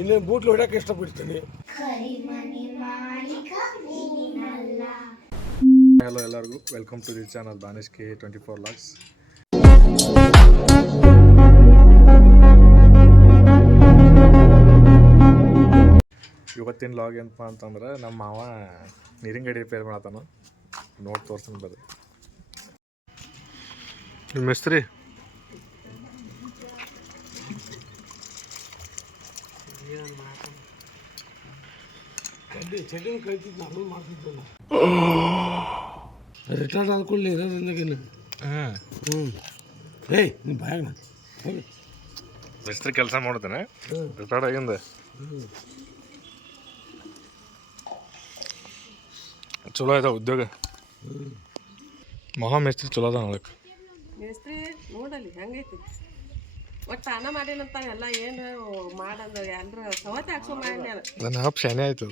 ಇನ್ನು ಬೂಟ್ಲು ಹೊಡಕ್ಕೆ ಇಷ್ಟಪಡ್ತೀನಿ. ಹಲೋ ಎಲ್ಲರಿಗೂ, welcome to the channel Danish K 24 logs. ಇವತ್ತಿನ ಲಾಗ್ ಏನಪ್ಪ ಅಂತಂದ್ರೆ ನಮ್ಮ ಮಾವ ನೀರಿನ ಗಾಡಿ ರಿಪೇರ್ ಮಾಡತ್ತಾನ. ನೋಡಿ ತೋರ್ಸನ್ ಬರ್ರಿ. ನಿಮ್ಮ ಹೆಸ್ರಿ ರಿಟೈರ್ಡ್ ಆದ್ಕೊಳ್ಳಿ ಇರೋದ್ರಿಂದಾಗೇನು. ಏಯ್ ನಿಮ್ಮ ಬಾಯಾಗ ಮಿಸ್ತ್ರಿ ಕೆಲಸ ಮಾಡ್ತಾನೆ ರಿಟೈರ್ಡ್ ಆಗಿಂದ. ಚಲೋ ಆಯ್ತಾ ಉದ್ಯೋಗ. ಮಹಾ ಮೇಸ್ತ್ರಿ ಚಲೋ ಅದ ನೋಡಕ್ಕೆ. ಮೇಸ್ತ್ರಿ ನೋಡಲ್ಲಿ ಹೆಂಗೈತಿ. ಒಟ್ಟು ಅನ್ನ ಮಾಡೇನಂತ ಎಲ್ಲ ಏನು ಮಾಡಂದ್ರೆ ಅಂದ್ರೆ ಸವತ್ತೆ ಹಾಕ್ಸೋ ಮಾಡಿ ನನ್ನ ಹಪ್ ಶಾನೆ ಆಯ್ತು.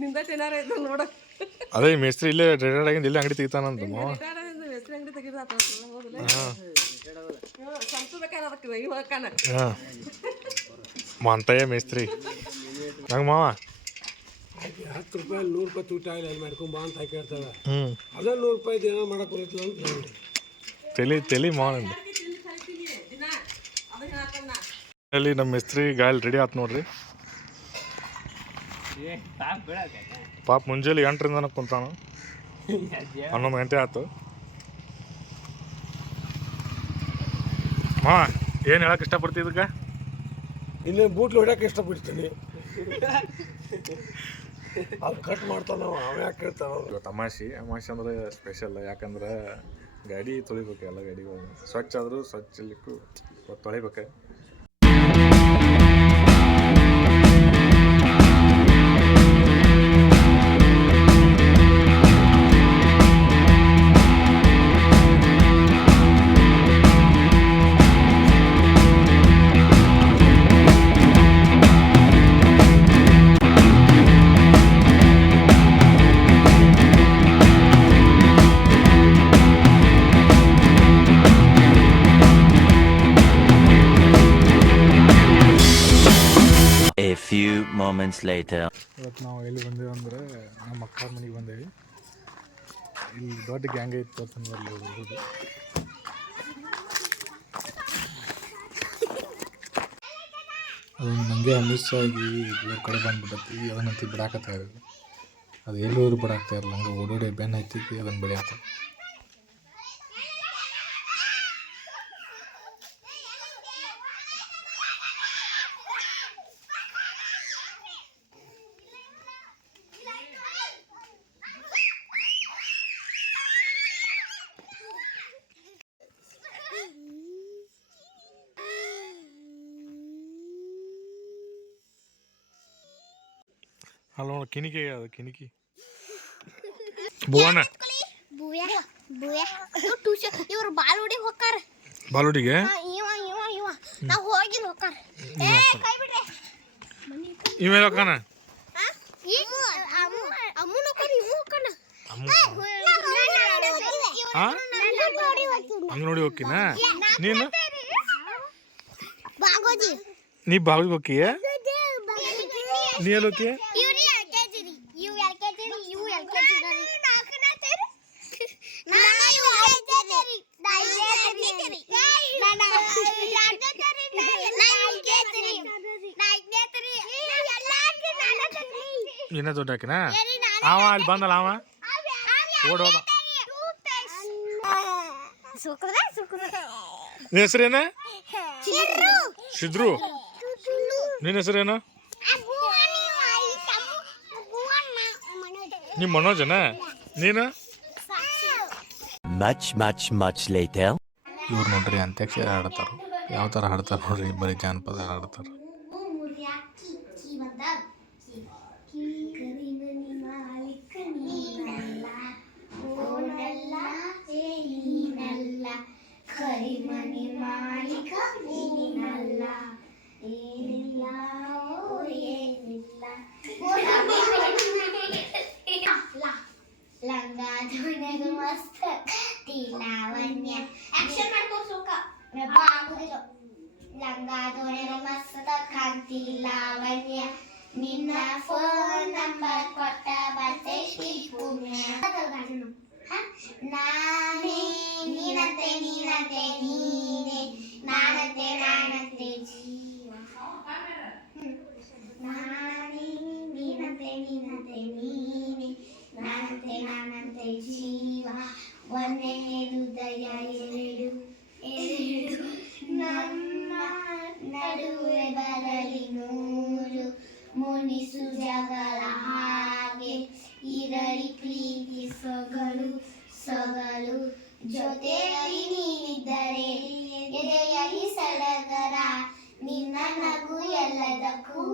ನಿಂದಟ್ಟು ಏನಾರ ಇದ್ದು ನೋಡ. ಅದೇ ಮೇಸ್ತ್ರಿ ಇಲ್ಲೇ ರಿಟೈರ್ಡ್ ಆಗಿಂದ ಇಲ್ಲೇ ಅಂಗಡಿ ತೆಗಿತಾನಂತ ಮಾವ. ಮೇಸ್ತ್ರಿ ಅಂಗಡಿ ತೆಗಿದ ಸಂತು ಬೇಕಾದ್ರೆ ಅದಕ್ಕೆ ಇವ್ ಹಾಕಾನ. ಮಂತಯ್ಯ ಮೇಸ್ತ್ರಿ ನಂಗೆ ಮಾವ 10 ರೂಪಾಯಿ 100 ರೂಪಾಯಿ ತೂಟ ಇಲ್ಲ ಮಾಡ್ಕೊಂಬ ಅಂತ ಹಾಕಿರ್ತಾವೆ. ಅದ 100 ರೂಪಾಯಿದು ಏನೋ ಮಾಡಕ್ಕೆ ಬರುತ್ತಿಲ್ಲ ಅಂತ ತಲೆ ಮಾವನಂದ. ಅಲ್ಲಿ ನಮ್ಮ ಮಿಸ್ತ್ರಿ ಗಾಯಲ್ಲಿ ರೆಡಿ ಆಯ್ತು ನೋಡ್ರಿ. ಪಾಪ ಮುಂಜಾನೆ 8ರಿಂದ ಕುಂತಾನು, 11 ಗಂಟೆ ಆಯ್ತು. ಮಾ ಏನು ಹೇಳಕ್ಕೆ ಇಷ್ಟಪಡ್ತಿ ಇದಕ್ಕೆ? ಇನ್ನು ಬೂಟ್ಲು ಹೊಡ್ಯಕ್ಕೆ ಇಷ್ಟಪಡ್ತೀನಿ. ಅದು ಕಟ್ ಮಾಡ್ತಾನ ಅವ ಯಾಕೆ ಕೇಳ್ತಾನ. ತಮಾಷೆ ಅಂದ್ರೆ ಸ್ಪೆಷಲ್. ಯಾಕಂದ್ರೆ ಗಾಡಿ ತೊಳಿಬೇಕು, ಎಲ್ಲ ಗಾಡಿಗಳು ಸ್ವಚ್ಛ ಆದರೂ ಸ್ವಚ್ಛ ಇರ್ಲಿಕ್ಕೂ ತೊಳಿಬೇಕು. moments later. ಇವತ್ತು ನಾವು ಎಲ್ಲಿ ಬಂದೇವೆ ಅಂದರೆ ನಮ್ಮ ಅಕ್ಕ ಮನೆಗೆ ಬಂದೇವಿ. ಇಲ್ಲಿ ದೊಡ್ಡ ಗ್ಯಾಂಗ್ ಇತ್ತು ಅಂತಂದಲ್ಲಿ ಹುಡುಗರು. ಅದೊಂದು ಮಂದಿ ಮಿಸ್ ಆಗಿ ಇವ್ರ ಕಡೆ ಬಂದ್ಬಿಟ್ಟತಿ. ಅದನ್ನಂತ ಬಿಡಾಕತ್ತ ಇರೋದು. ಅದು ಎಲ್ಲೂರು ಬಿಡಾಕ್ತಾ ಇರಲ್ಲ, ಹಂಗೆ ಓಡೋಡಿ ಬೆನ್ನು ಹತ್ತೈತಿ ಅದನ್ನು ಬೆಳೆಯತ್ತ. ಅಲ್ಲ ನೋಡಿ ಕಿನಿಕೆ ಅದು ಕಿನಿಕಿ ಭುವನ ಇವ್ರು ಬಾಲುಡಿಗೆ ಹೋಗ್ತಾರ. ಬಾಲುಡಿಗೆ ಇವ ಹೋಗ್ತಾನ. ಅಂಗನೋಡಿ ಹೋಗ್ತೀನ ನೀನು? ನೀ ಬಾವಿಗೆ ಹೋಗ್ತೀಯ? ನೀ ಎಲ್ಲಿ ಹೋಗ್ತೀಯ? ಏನ ದೊಡ್ಡ ಹಾಕಿನ ಅವ ಅಲ್ಲಿ ಬಂದಲ್ಲ, ಅವ ಓಡೋದ. ನಿನ್ನ ಹೆಸರೇನ? ಸಿದ್ರು. ನಿನ್ನ ಹೆಸರೇನು? ನಿಮ್ಮ ಮನೋಜನ? ನೀನು? much later. ಇವ್ರು ನೋಡ್ರಿ ಅಂತ್ಯಾಕ್ಷರಿ ಹಾಡ್ತಾರ. ಯಾವ ಥರ ಹಾಡ್ತಾರ ನೋಡ್ರಿ, ಬರೀ ಜಾನಪದ ಹಾಡ್ತಾರ. ಮಸ್ತ್ ಲಾವಣ್ಯ ಆಕ್ಷನ್ ಮಾಡ್ಕೋ ಸುಖ. ಲಂಗ ದೊಣೆದು ಮಸ್ತ ಕಾಂತಿ ಲಾವಣ್ಯ ನಿನ್ನ ಫೋನ್ ನಂಬರ್ ಕೊಟ್ಟ ಬರ್ತೈತಿ ಪುಣ್ಯ ನಾನೇ ನೀನಂತೆ ನೀನಂತೆ ನೀನೆ ನಾನಂತೆ ನಾನಂತೆ ಜೀವ ನಾನೇ ನೀನಂತೆ ನೀನಂತೆ ನೀನೆ ನಾನಂತೆ ನಾನಂತೆ ಜೀವ ಒಂದೇ ಹೃದಯ ಎರಡು ಎರಡು ನಮ್ಮ ನಡುವೆ ಬರಲಿ ನೂರು ಮುನಿಸು ಜಗಳ ಹಾಗೆ ಇರಲಿ ಪ್ರೀತಿ ಸೊಗಲು ಸೊಗಲು ಜೊತೆಯಲ್ಲಿ ನೀನಿದ್ದರೆ ಎದೆಯಲ್ಲಿ ಸಡಗರ ನಿನ್ನ ನಗು ಎಲ್ಲದಕ್ಕೂ